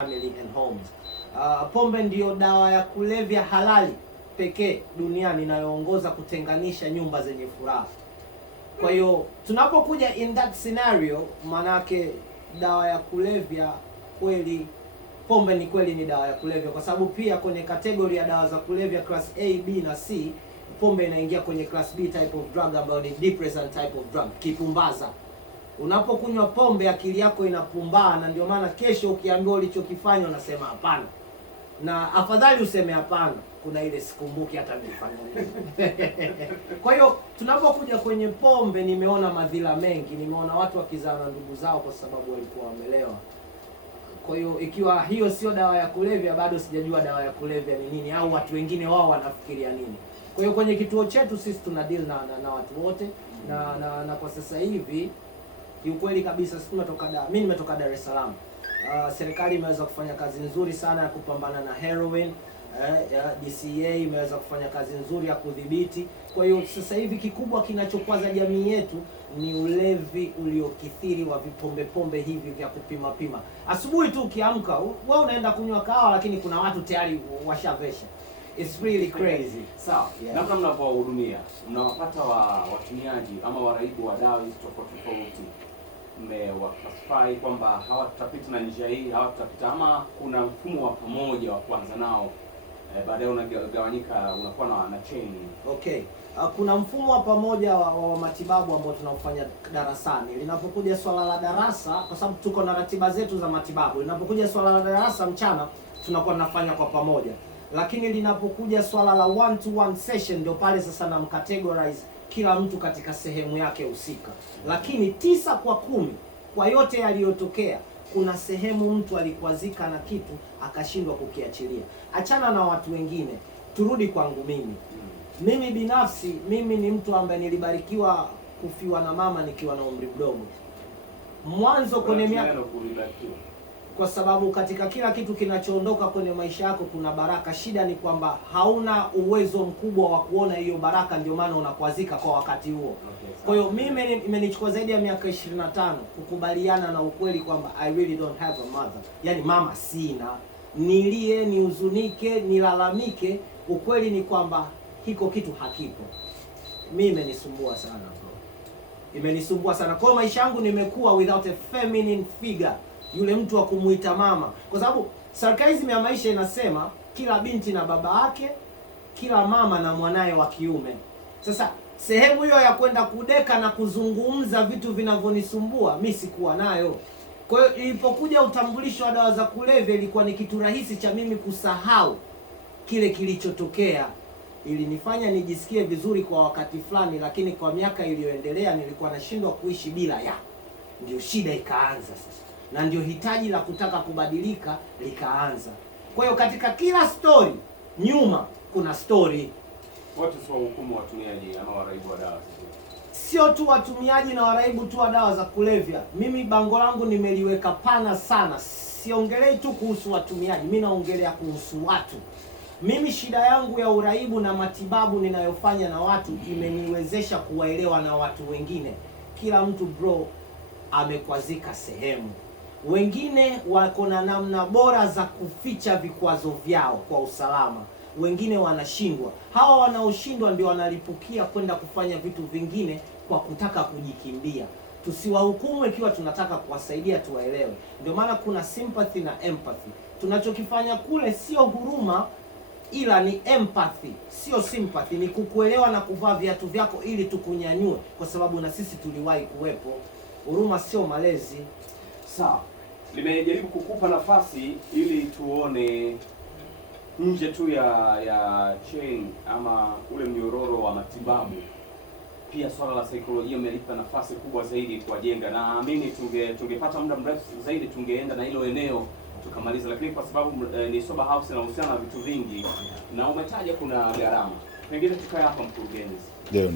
Family and homes. Pombe ndiyo dawa ya kulevya halali pekee duniani inayoongoza kutenganisha nyumba zenye furaha. Kwa hiyo tunapokuja in that scenario, manake dawa ya kulevya kweli, pombe ni kweli ni dawa ya kulevya, kwa sababu pia kwenye kategori ya dawa za kulevya class A, B na C, pombe inaingia kwenye class B type of drug ambayo ni depressant type of drug, kipumbaza. Unapokunywa pombe akili yako inapumbaa, na ndio maana kesho ukiambiwa ulichokifanya unasema hapana, na afadhali useme hapana, kuna ile sikumbuki hata nilifanya nini. Kwa hiyo tunapokuja kwenye pombe, nimeona madhila mengi, nimeona watu wakizaa na ndugu zao kwa sababu walikuwa wamelewa. Kwa hiyo ikiwa hiyo sio dawa ya kulevya, bado sijajua dawa ya kulevya ni nini, au watu wengine wao wanafikiria nini. Kwa hiyo kwenye kituo chetu sisi tuna deal na watu wote na kwa sasa hivi kiukweli kabisa sisi mimi nimetoka Dar es Salaam. Serikali imeweza kufanya kazi nzuri sana ya kupambana na heroin. DCA imeweza kufanya kazi nzuri ya kudhibiti. Kwa hiyo sasa hivi kikubwa kinachokwaza jamii yetu ni ulevi uliokithiri wa vipombe hivi vya kupima pima. Asubuhi tu ukiamka wewe unaenda kunywa kahawa, lakini kuna watu tayari washavesha. It's really crazy. Sawa. Namna mnavyohudumia, mnawapata watumiaji ama waraibu wa dawa hizi tofauti, mmewaclassify kwamba hawa tutapita na njia hii, hawa tutapita, ama kuna mfumo wa pamoja wa kuanza nao, baadaye unagawanyika, unakuwa na chain? Okay. Kuna mfumo wa pamoja wa matibabu ambao tunaofanya darasani. Linapokuja swala la darasa, kwa sababu tuko na ratiba zetu za matibabu, linapokuja swala la darasa mchana tunakuwa tunafanya kwa pamoja. Lakini linapokuja swala la one to one session, ndio pale sasa na mcategorize kila mtu katika sehemu yake husika. Lakini 9/10 kwa yote yaliyotokea, kuna sehemu mtu alikwazika na kitu akashindwa kukiachilia. Achana na watu wengine, turudi kwangu mimi. Mimi binafsi, mimi ni mtu ambaye nilibarikiwa kufiwa na mama nikiwa na umri mdogo. Mwanzo kwenye miaka, kwa sababu katika kila kitu kinachoondoka kwenye maisha yako kuna baraka. Shida ni kwamba hauna uwezo mkubwa wa kuona hiyo baraka, ndio maana unakwazika kwa wakati huo. Kwa hiyo mimi imenichukua zaidi ya miaka 25 kukubaliana na ukweli kwamba I really don't have a mother. Yaani mama sina. Nilie, nihuzunike, nilalamike, ukweli ni kwamba hiko kitu hakipo. Mimi imenisumbua sana bro. Imenisumbua sana. Kwa maisha yangu nimekuwa without a feminine figure. Yule mtu wa kumuita mama, kwa sababu sarcasm ya maisha inasema kila binti na baba yake, kila mama na mwanaye wa kiume. Sasa sehemu hiyo ya kwenda kudeka na kuzungumza vitu vinavyonisumbua mimi sikuwa nayo. Kwa hiyo ilipokuja utambulisho wa dawa za kulevya, ilikuwa ni kitu rahisi cha mimi kusahau kile kilichotokea. Ilinifanya nijisikie vizuri kwa wakati fulani, lakini kwa miaka iliyoendelea nilikuwa nashindwa kuishi bila ya. Ndio shida ikaanza sasa, na ndio hitaji la kutaka kubadilika likaanza. Kwa hiyo katika kila story nyuma kuna story. Watu sio hukumu watumiaji ama waraibu wa dawa. Sio tu watumiaji na waraibu tu wa dawa za kulevya. Mimi bango langu nimeliweka pana sana. Siongelei tu kuhusu watumiaji, mimi naongelea kuhusu watu. Mimi shida yangu ya uraibu na matibabu ninayofanya na watu imeniwezesha kuwaelewa na watu wengine. Kila mtu bro amekwazika sehemu. Wengine wako na namna bora za kuficha vikwazo vyao kwa usalama, wengine wanashindwa. Hawa wanaoshindwa ndio wanalipukia kwenda kufanya vitu vingine kwa kutaka kujikimbia. Tusiwahukumu ikiwa tunataka kuwasaidia, tuwaelewe. Ndio maana kuna sympathy na empathy. Tunachokifanya kule sio huruma, ila ni empathy, sio sympathy. Ni kukuelewa na kuvaa viatu vyako ili tukunyanyue, kwa sababu na sisi tuliwahi kuwepo. Huruma sio malezi. Sawa. Nimejaribu kukupa nafasi ili tuone nje tu ya chain ama ule mnyororo wa matibabu, pia swala la saikolojia umelipa nafasi kubwa zaidi kuwajenga. Naamini tungepata muda mrefu zaidi tungeenda na hilo eneo tukamaliza, lakini kwa sababu ni sober house na uhusiana na vitu vingi na umetaja kuna gharama, pengine tukae hapa mkurugenzi. Ndio.